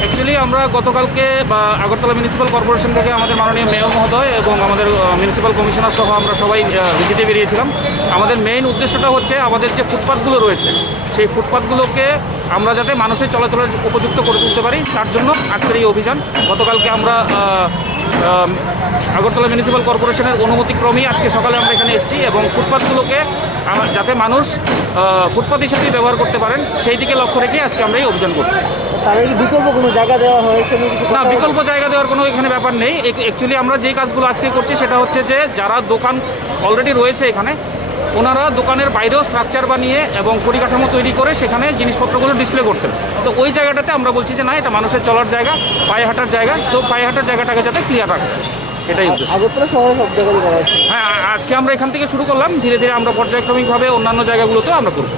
Actually আমরা গতকালকে Agartala municipal corporation থেকে আমাদের মাননীয় মেয়র মহোদয় এবং আমাদের মিউনিসিপ্যাল কমিশনার সহ আমরা সবাই ভিজিটে বেরিয়েছিলাম। আমাদের মেইন উদ্দেশ্যটা হচ্ছে আমাদের যে ফুটপাথগুলো রয়েছে সেই ফুটপাথগুলোকে আমরা যাতে মানুষের চলাচলের উপযুক্ত করে তুলতে পারি, তার জন্য আজকের এই অভিযান। গতকালকে আমরা আগরতলা মিউনিসিপ্যাল কর্পোরেশনের অনুমতিক্রমেই আজকে সকালে আমরা এখানে এসেছি এবং ফুটপাথগুলোকে যাতে মানুষ ফুটপাথ হিসেবে ব্যবহার করতে পারেন সেই দিকে লক্ষ্য রেখে আজকে আমরা এই অভিযান করছি। তাদের কি বিকল্প কোনো জায়গা দেওয়া হয়েছে? না, বিকল্প জায়গা দেওয়ার কোনো এখানে ব্যাপার নেই। অ্যাকচুয়ালি আমরা যেই কাজগুলো আজকে করছি সেটা হচ্ছে যে যারা দোকান অলরেডি রয়েছে এখানে, ওনারা দোকানের বাইরেও স্ট্রাকচার বানিয়ে এবং পরিকাঠামো তৈরি করে সেখানে জিনিসপত্রগুলো ডিসপ্লে করতেন। তো ওই জায়গাটাতে আমরা বলছি যে না, এটা মানুষের চলার জায়গা, পায়ে হাঁটার জায়গা, তো পায়ে হাঁটার জায়গাটাকে যাতে ক্লিয়ার রাখে, এটাই উদ্দেশ্য। হ্যাঁ, আজকে আমরা এখান থেকে শুরু করলাম, ধীরে ধীরে আমরা পর্যায়ক্রমিকভাবে অন্যান্য জায়গাগুলোতেও আমরা করব।